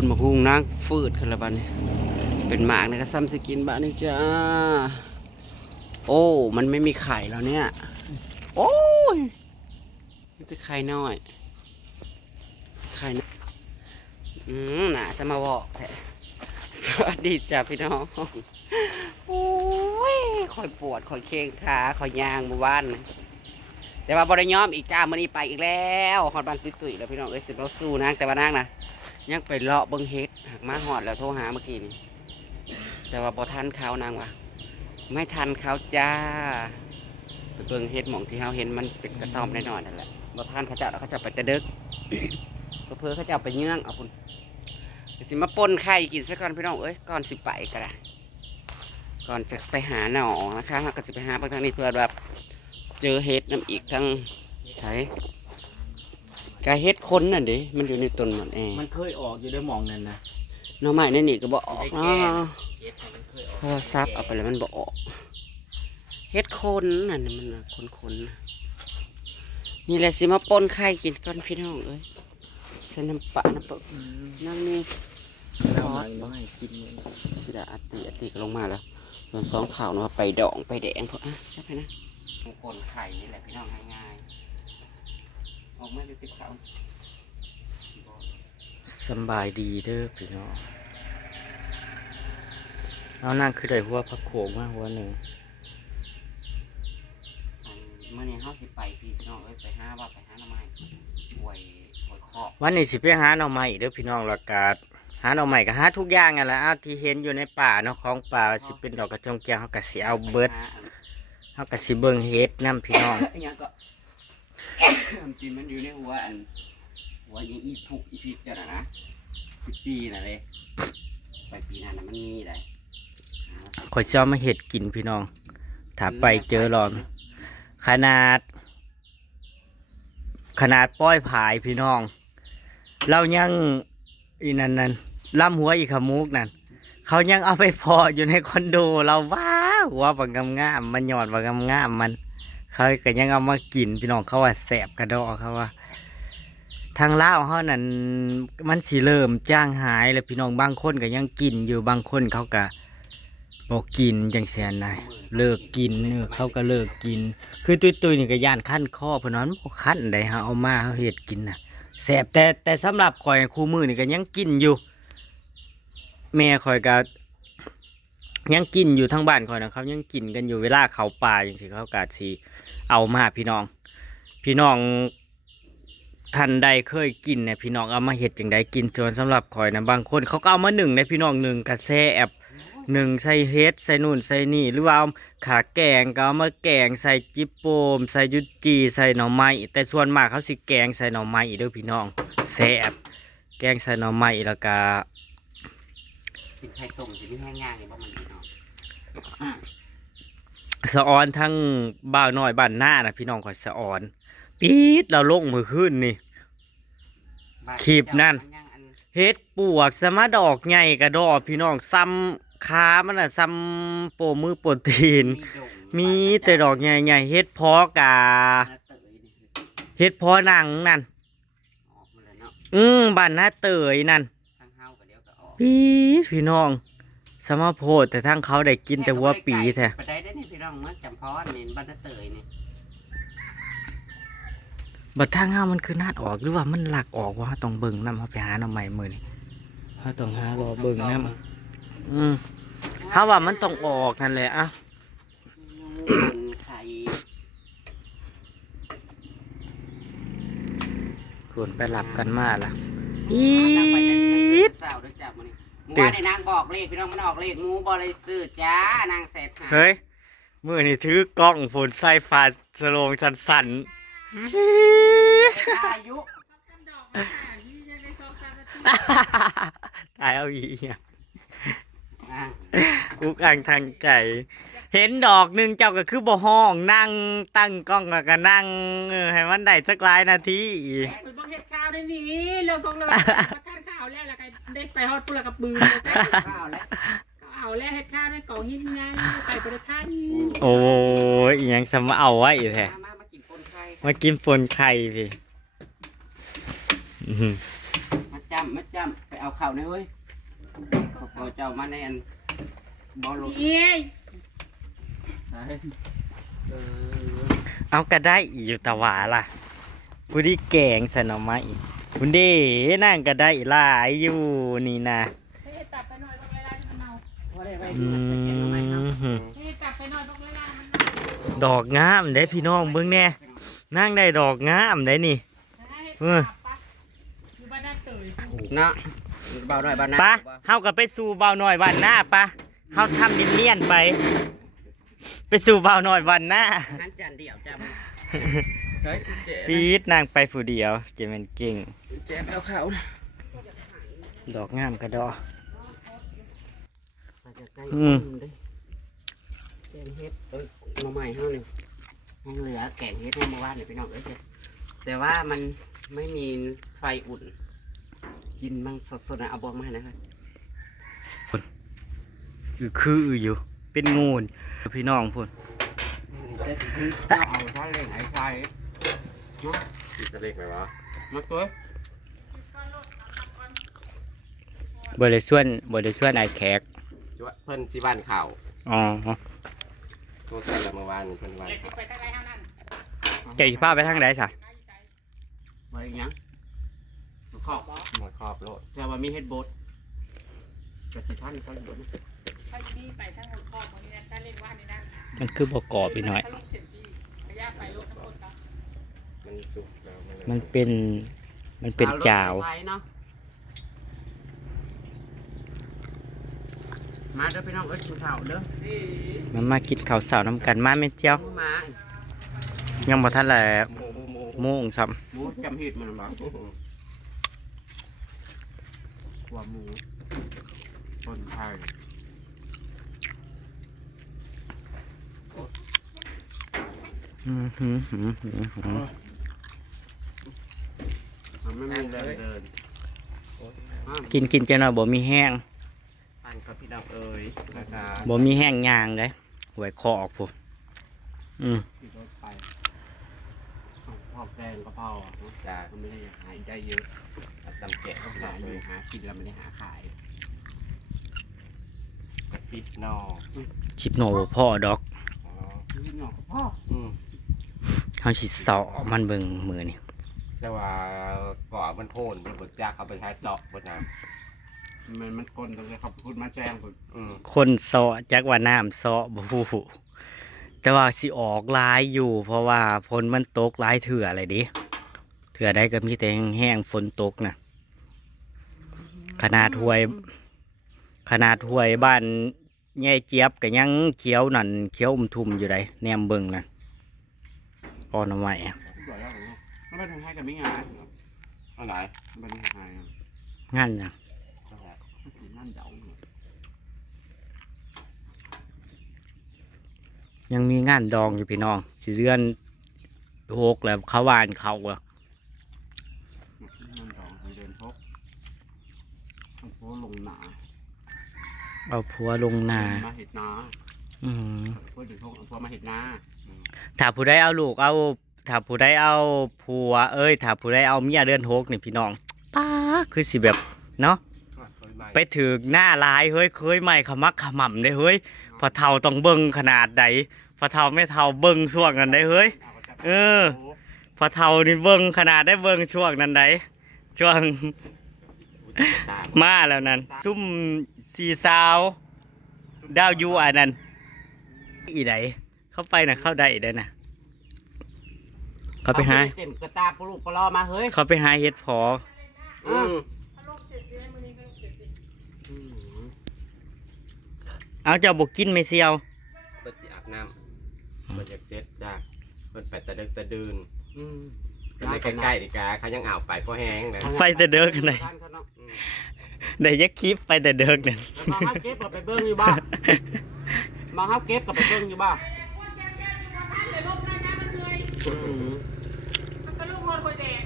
ต้นมะฮุงนางฟืดขึ้นแล้วบ้านนี้เป็นหมากในกระซ้ำสกินบ้านนี้จ้าโอ้มันไม่มีไข่แล้วเนี่ยโอ้ยนี่เป็นไข่น้อยไข่น้อยน่ะสมาบอกแท้สวัสดีจ้าพี่น้องโอ้ยคอยปวดคอยเค้งขาคอยย่างหมู่บ้านแต่ว่าบริยอมอีกจ้ามื่อนี้ไปอีกแล้วฮอดบ้านตุ้ยๆแล้วพี่น้องเอ้ยสิเราสู้นางแต่ว่านางนะยังไปเลาะเบิ้งเฮ็ดหักมาหอดแล้วโทรหาเมื่อกี้นี่แต่ว่าบ่ทันเขานางวะไม่ทันเขาจ้าไปเบิ้งเฮ็ดหม่องที่เขาเห็นมันเป็นกระท่อมแน่นอนนั่นแหละบ่ทันเขาจะไปแต่ดึกเพื่อเขาจะไปเยื่องเอาคุณสิมาปนไข่กินซะก่อนพี่น้องเอ้ยก่อนสิไปก็ได้ก่อนจะไปหาหน่อนะคะเราก็จะไปหาบางทางนี้เพื่อแบบเจอเฮ็ดน้ำอีกทั้งไถกาเฮ็ดคนนั่นดิมันอยู่ในต้นมันเอง มันเคยออกอยู่ได้มองนั่นนะ หน่อไม้ในนี่ก็บ่ออก เนาะ เนาะ เฮ็ดมันเคยออก เพราะว่าซับเอาไปแล้วมันบ่ออกเฮ็ดคนนั่นน่ะมันคนๆน่ะนี่แหละสิมาปนไข่กินก่อนพี่น้องเอ้ยใส่น้ำปลาน้ำปลาน้ำนี่ แล้วมันบ่ให้กินเลย สิดาอติก็ลงมาแล้วส่วนสองข่าวนะว่าไปดองไปแดงเพราะใช่ไหมนะปนไข่นี่แหละพี่น้องง่ายๆออกมาจะติดข่าว สบายดีเด้อพี่น้องเอานั่งคือได้หัวพักโขงมาหัวหนึ่ง เมื่อนี้เขาสิไปพี่น้องเอ้ยไปหาหน่อไม้หวยคอก วันนี้สิไปหาหน่อไม้เด้อพี่น้องละกาดหาหน่อไม้ก็หาทุกอย่างนั่นแหละที่เห็นอยู่ในป่าเนาะของป่าสิเป็นดอกกระจงแก้วเฮาก็สิเอาเบิดเฮาก็สิเบิ่งเฮ็ดนํพี่น้อง ยังก็จริงมันอยู่ในหัวยังอีพุกอีพิกจ้ะนะปีน่ะเลยไปปีนั้นน่ะมันมีอะไร ข่อยสิเอามาเฮ็ดกินพี่น้องถ้าไปเจอรอบขนาดป้อยผายพี่น้องเรายังอีนั่นล่ำหัวอีขมูกนั่นเขายังเอาไปเพาะอยู่ในคอนโดเราว้าหัวบางงามมันหยอดบางงามมันเขาก็ยังเอามากินพี่น้องเขาว่าแสบกระดอเขาว่าทางลาวเขานั่นมันสิเริ่มจ้างหายแล้วพี่น้องบางคนก็ยังกินอยู่บางคนเขาก็บอกกินจังเสียนายเลิกกินเขาก็เลิกกินคือตุยนี่ก็ย่านขั้นคอเพราะนั้นพวกขั้นใดฮะเอามาเขาเฮ็ดกินน่ะแสบแต่สำหรับข่อยคู่มือนี่ก็ยังกินอยู่แม่ข่อยก็ยังกินอยู่ทั้งบ้านข่อยนะเขายังกินกันอยู่เวลาเขาป่าอย่างที่เขากาดสีเอามาพี่น้องท่านใดเคยกินเนี่ยพี่น้องเอามาเห็ดจังใดกินส่วนสำหรับข่อยนะบางคนเขาก็เอามาหนึ่งในพี่น้องหนึ่งกระแซแอบหนึ่งใส่เฮ็ดใส่นู่นใส่นี่หรือว่าเอาขาแกงก็เอามาแกงใส่จิปโปมใส่ยุจีใส่หน่อไม้แต่ส่วนมากเขาสิแกงใส่หน่อไม้เด้อพี่น้องแซ่บแกงใส่หน่อไม้แล้วก็ กินไข่ต้มจะไม่แห้งง่ายเลยเพราะมันดีเนาะ สะออนทั้งบ่าวน้อยบ้านหน้านะพี่น้องข่อยสะออนปี๊ดเราลงมือขึ้นนี่ขีบนั่นเฮ็ดปวกสมาดอกใหญ่กระดอกพี่น้องซ้ำขามันน่ะซ้ำโปมือโปรตีนมีแต่ดอกใหญ่ๆเฮ็ดพอกาเฮ็ดพอหนังนั่นบ้านหน้าเตยนั่นปี๊ดพี่น้องสมาโพดแต่ทั้งเขาได้กินแต่หัวปีแท้ ไปได้นี่พี่น้องมันจำพอนนี่บ้านนาเตยนี่ บัดทางเฮามันคือนาดออกหรือว่ามันหลักออกว่าต้องเบิ่งนำเฮาไปหาหน่อไม้มื้อนี้เฮาต้องหารอเบิ่งนำเฮาว่ามันต้องออกนั่นแหละอ่ะ ไข่ ควรไปหลับกันมาล่ะ นางไปเสาด้วยจับมันนี่หมูว่าในนางบอกเลขพี่น้องมันออกเลขหมูบริสุทธิ์จ้านางเศษหา เฮ้ยมื้อนี้ถือกล้องฝนใส่ฟ้าสโลงสั่นๆ อายุ ตายเอาอีกกุกอ่างทางใจเห็นดอกหนึ่งเจ้าก็คือบ่ห้องนั่งตั้งกล้องแล้วก็นั่งให้มันได้สักหลายนาที ไปบังเห็ดข้าวได้นี่เราต้องเลยประทานข้าวแล้วก็ได้ไปฮอดปุระกับปืนเลยซะ ข้าวแล้ว เอาแล้วเห็ดข้าวในกล่องหินไงไปประทาน โอ้ยอีหยังสมาเอาไว้แท้ มากินปนไข่ มากินปนไข่พี่ มาจำไป เอาข้าวนี่เฮ้ยพอเจ้ามาแน่นบอลลง เย้ย เอาก็ได้อีอยู่ตะหวาล่ะผู้ที่แกงใส่หน่อไม้คุณเด้นั่งก็ได้หลายอยู่นี่นะ เฮ้ยตับไปหน่อยต้องเวลามันเมา อืม เฮ้ยตับไปหน่อยต้องเวลามันเมา ดอกงามได้พี่น้องเบิ่งแน่นั่งได้ดอกงามได้นี่ เฮ้ยตับปะอยู่บ้านน่าเตย นะเบาหน่อยบ้านนะ ปะเฮาก็ไปสู่เบาหน่อยวันหน้าปะเฮาทำเนียนๆไปสู่เบาหน่อยวันหน้า งั้นจานเดียวจ้าเฮ้ยเจ๊ ปีดนางไปผู้เดียวเจะเป็นเก่ง เจ๊ไปเอาข้าวนะ ดอกงามกระดอ อืมแกงเฮ็ดหน่อไม้เฮานี่ยังเหลือแกงเฮ็ดในเมื่อวานนี่พี่น้องเอ้ยแต่ว่ามันไม่มีไฟอุ่น กินมันสดๆนะเอาบอกมาให้นะครับ คืออยู่เป็นงูนพี่น้องพุ่น เจ้าเอาท่าเล่งไอ้ชายเนาะ จะเล็กไหมวะ มาตัว บริส่วนไอแขก ช่วยเพิ่นที่บ้านข่าว อ๋อ โทรศัพท์เมื่อวานเพิ่นที่บ้าน เด็ก ข่าว ไปทางไหนเท่านั้น เจ้าสิพาไปทางใดซะ ไปยังขอบ หมดครอบโลด แต่ว่ามีเฮ็ดโบสกระสิท่านก็เลย ถ้าดีไปทางหัวข้อของนี่นะถ้าเล่นว่านี่นะ มันคือบ่กรอบอีกหน่อย ถ้าลูกเจ็บดีระยะไปลูกทั้งหมดครับ มันสุกแล้วมัน มันเป็นจาว มาเด้อพี่น้องเอ้ยกินข้าวเด้อ มันมากินข้าวสาวน้ำกันมาแม่นเจ้า มา ยังบ่ทันแหละ โม โมงซ้ หมูจำเห็ดมันบ้างหัวหมูคนไทย ำหืม มันไม่มีแรงเดิน กินจังหน่อยบ่มีแห้ง อันกับพี่น้องเอ้ยนะคะ บ่มีแห้งย่างเด้หวยคอออกพุ่นอืม ขี่รถไปพอกแดงกะเพราจ้าก็ไม่ได้หายได้เยอะ ตำแกะ ก็ ก็ หา หา อ อยู่ ยู่ หากินแล้วไม่ได้หาขาย กระซิบนอก ชิปโนบ่พ่อดอก อ๋อ พี่น้องกับพ่อ อืม เฮาสิเซาะมันเบิ่งมื้อนี่ แต่ว่าเกาะมันโพนเป็นบทจากเขาไปใช้เจาะบทน้ มันกลนตรงนี้ครับพูดมาแจ้งผม ำอืม คนเซาะจักว่าน้ำเซาะบ่ฮู้แต่ว่าสิออกหลายอยู่ เพราะว่าฝนมันตกหลายเถื่ออะไรดิเถื่อใดก็มีแต่แห้งๆฝนตกน่ะขนาดห้วยบ้านยายเจี๊ยบก็ยังเขียวนั่นเขียวทุ่มอยู่ไดแนมเบิ่งนั่นอ่อนเอาไว้อะ สวยแล้วผมไม่ไปทำให้กับมิงาน อันไหน ไม่ไปทำให้ งั้นน่ะ นั่นเดา ยังมีงานดองอยู่พี่น้องสิเดือนหกแล้วเขาวานเขาอะ นั่นเดาเดินพกพกลงหนา เอาผัวลงนา มาเห็ดนา อืม พวกเดินพกพวกมาเห็ดนา ถ้าผู้ใดเอาลูกเอาถ้าผู้ใดเอาผัวถ้าผู้ใดเอาเมียเดือนหกนี่พี่น้องป้าคือสิแบบเนาะไปถึงหน้าลายเฮ้ยเคยไหมขมักขม่ำได้เฮ้ยพอเท่าต้องเบิ่งขนาดใดพอเท่าไม่เท่าเบิ่งช่วงนั้นได้เฮ้ยพอเท่านี่เบิ่งขนาดได้เบิ่งช่วงนั้นได้ช่วง มาแล้วนั่นซุ่มสีสาวดาวยูอันนั้นอีไดเข้าไปนะเข้าได้ได้นะเขาไปหา เต็มกระตาปลูกปลอมาเฮ้ย เขาไปหาเฮ็ดพอ อืม ถ้าลูกเจ็บดีมือนี้ก็ลูกเจ็บดี เอาเจ้าบกกินไม่เซียว เปิดอาบน้ำมันอยากเซ็ตจ้าเปิดไปตะดึกตะดืน อืม ในใกล้ๆดีกาเขายังอ่าวไปเพราะแห้งเลย ไปแต่เดิกกันเลยได้ยักคลิปไปแต่เดิกนั่น มาฮับเก็บกับไปเบิ้งอยู่บ้ามาฮับเก็บกับไปเบิ้งอยู่บ้า ท่านเลยลูกนะจ๊ะมันเลยมันก็ลูกคนแดง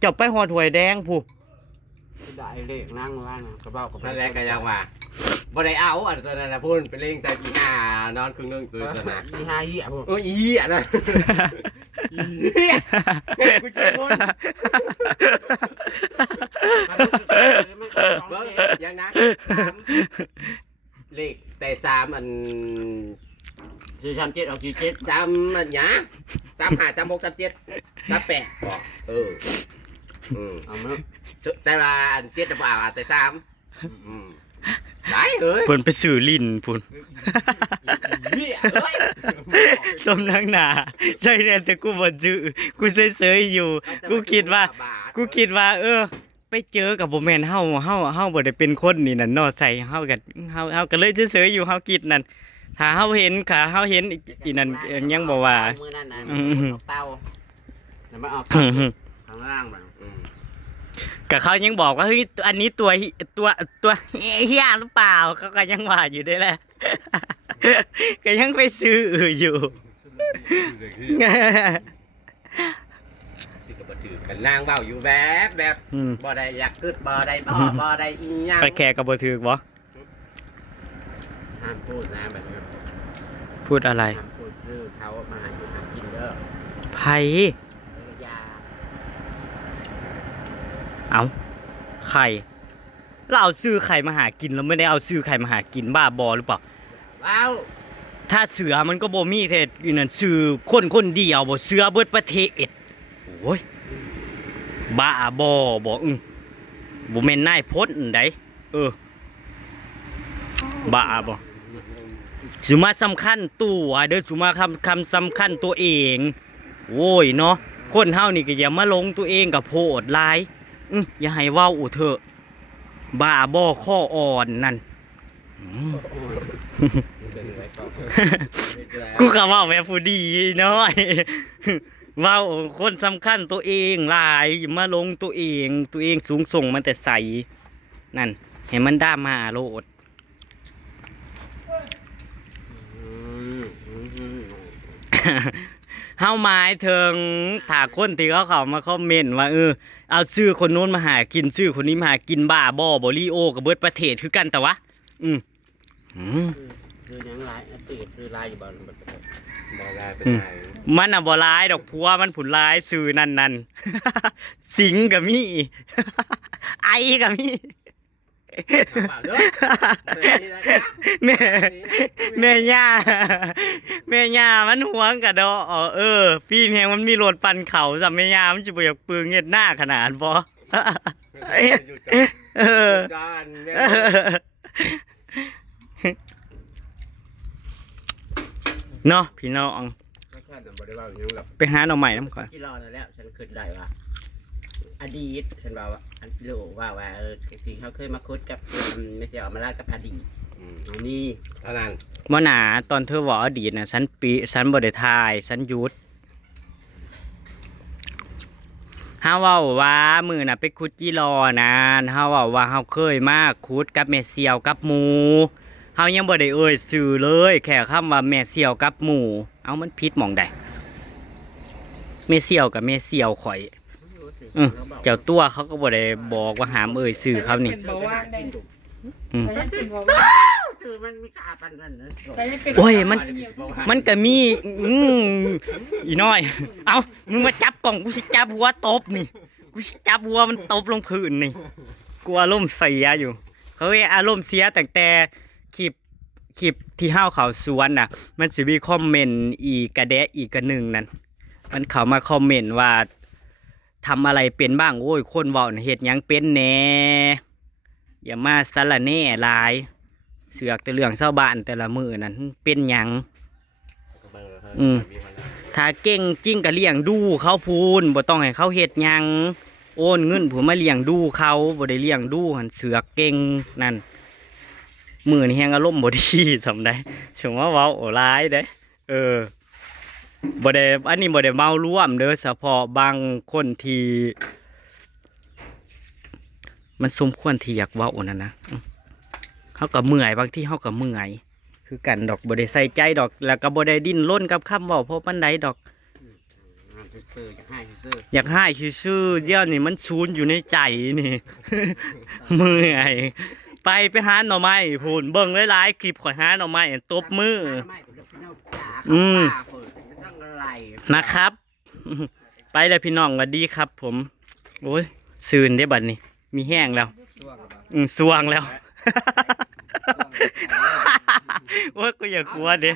เจ้าไปหอถวยแดงผู้ ได้เลขนั่งว่านะกระเบ้ากระ นั่ เบ้าน แหละก็ยังว่าบ่ได้เอาอันตัวนั้นนะพูดไปเล่งแต่อีห่านอนครึ่งนึงตัวนั้นนะ อีห้ายี่อ่ะพวก โอ้ยอีอ่ะนะอีอ่ะกูเจอคน เบิ้งยังนะ3เลขแต่3อัน437ออก47 3อันหยา35 36 37 38บ่เอามา แต่ว่าอัน7บ่เอาแต่3ได้เอ้ย เพิ่นไปซื้อลิ้นพุ่น เหี้ยเอ้ย สมนักหนาใช่เนี่ยแต่กูบ่ซื้อกูเฉยๆอยู่ กูคิดว่า ไปเจอกับบ่แม่นเฮาบ่ได้เป็นคนนี่นั่นเนาะใส่เฮาก็เลยเฉยๆอยู่เฮาคิดนั่นถ้าเฮาเห็นอีนั่นยังบ่ว่า มือนั่นนะ อืม เอาเตาแล้วมาเอาข้างล่างแบบ ก็เขายังบอกว่าเฮ้ยอันนี้ตัวเฮียหรือเปล่าเขาก็ยังว่าอยู่ได้แหละ ก็ยังไปซื้ออยู่ สิก็บ่ถือกันนางเว้าอยู่แบบ อืม บ่ได้อยากกึดบ่ได้บ่ได้อีหยัง ไปแขกกับบ่ถือบ่ ห้ามพูดนะแบบนี้ พูดอะไร ห้ามพูดชื่อเขามาหาอยู่หากินเด้อ ไผ่ ยา เอาไข่เราเอาซื้อไข่มาหากินเราไม่ได้เอาซื้อไข่มาหากินบ้าบอหรือเปล่า ว้าว ถ้าเสือมันก็บ่มีเทศอยู่นั่นซื้อคนเดียวบ่เสือเบิดประเทศโอ้ยบ้าบอบ่บ่แม่นนายพจน์ใดบ้าบ่สุมาสำคัญตัวเด้อสุมาคำสำคัญตัวเองโว้ยเนาะคนเฮานี่ก็อย่ามาลงตัวเองกับโพดหลายอย่าให้เว้าเถอะบ้าบอข้ออ่อนนั่นกูก็เว้าแบบผู้ดีน้อยเว้าคนสำคัญตัวเองหลายอย่ามาลงตัวเองสูงส่งมันแต่ใสนั่นเห็นมันด่ามาโลด เฮาหมายถึงถ้าคนที่เขาเข้ามาคอมเมนต์ว่าเอาชื่อคนโน้นมาหากินชื่อคนนี้มาหากินบ้าบอบริโอกับเบิดประเทศคือกันแต่วะคือยังไรตีคือลายอยู่บน บ่ได้เป็นไร มันอ่ะบ่ร้ายดอกพัวมันผุนร้ายชื่อนั่น สิงกับมี่ ไอกับมี่ แม่ย่ามันหวงกะดอพี่แหงมันมีรถปั่นเขาสัมแม่ย่ามันจะบ่อยากปืนเงียดหน้าขนาดบ่ จาน เนาะพี่น้อง แค่นั้นบ่ได้ว่าหยังหรอก ไปหาหน่อใหม่น้ำก่อน ที่รอแล้วฉันขึ้นได้ว่าอดีตฉันบอกว่าอันรู้ว่าจริงเขาเคยมาคุดกับไม่ใช่ออกมาล่ากับอดีตนี่ เท่านั้น บ่หนาตอนเธอบอกอดีตน่ะฉันบ่ได้ทายฉันหยุดเฮาเว้าว่ามื้อน่ะไปขุดจิรอนะเฮาเว้าว่าเฮาเคยมาขุดกับแม่เสี่ยวกับหมูเฮายังบ่ได้เอ่ยชื่อเลยแค่คำว่าแม่เสี่ยวกับหมูเอามันผิดหม่องใดแม่เสี่ยวกับแม่เสี่ยวข่อยเจ้าตัวเขาก็บ่ได้บอกว่าหามเอ่ยชื่อเขานี่ เป็นเบาหวานได้ แต่ยังเป็นเบาหวาน คือมันมีขาปันนั่นนะ แต่ยังเป็น โอ้ยมันก็มีอีน้อย เอามึงมาจับกล่องกูสิจับหัวตบนี่กูสิจับหัวมันตบลงพื้นนี่กูอารมณ์เสียอยู่เขาอารมณ์เสียตั้งแต่คลิปที่ห้าวเขาสวนน่ะมันสิมีคอมเมนต์อีกกระแดะอีกกระหนึ่งนั่นมันเข้ามาคอมเมนต์ว่าทำอะไรเป็นบ้างโอ้ยคนเว้าน่ะเฮ็ดหยังเป็นแหน่อย่ามาสะละแหน่หลายเสือกแต่เรื่องชาวบ้านแต่ละมือนั้นเป็นหยังถ้าเก่งจริงก็เลี้ยงดูเขาพูนบ่ต้องให้เขาเฮ็ดหยังโอนเงินผมมาเลี้ยงดูเขาบ่ได้เลี้ยงดูหันเสือกเก่งนั่นมือนี่แฮงอารมณ์บ่ดีสำได้สมว่าเว้าโอร้ายเด้บ่ได้อันนี้บ่ได้เมาร่วมเด้อเฉพาะบางคนที่มันสมควรที่อยากเว้านั่นนะเขาก็เมื่อยบางที่เขาก็เมื่อยคือกันดอกบ่ได้ใส่ใจดอกแล้วก็บ่ได้ดิ้นรนกับคำเว้าเพราะปานใดดอกอยากให้ซื่อๆเดี๋ยวนี่มันซูนอยู่ในใจนี่ เมื่อยไปหาหน่อไม้พูนเบิ่งหลายๆคลิปข่อยหาหน่อไม้ตบมือนะครับ ไปเลยพี่น้องสวัสดีครับผมโอ้ยซื่นได้บัดนี้ มีแห้งแล้ว ช่วงแบบ สวงแล้ว โอ้ยกูอย่ากลัวเด้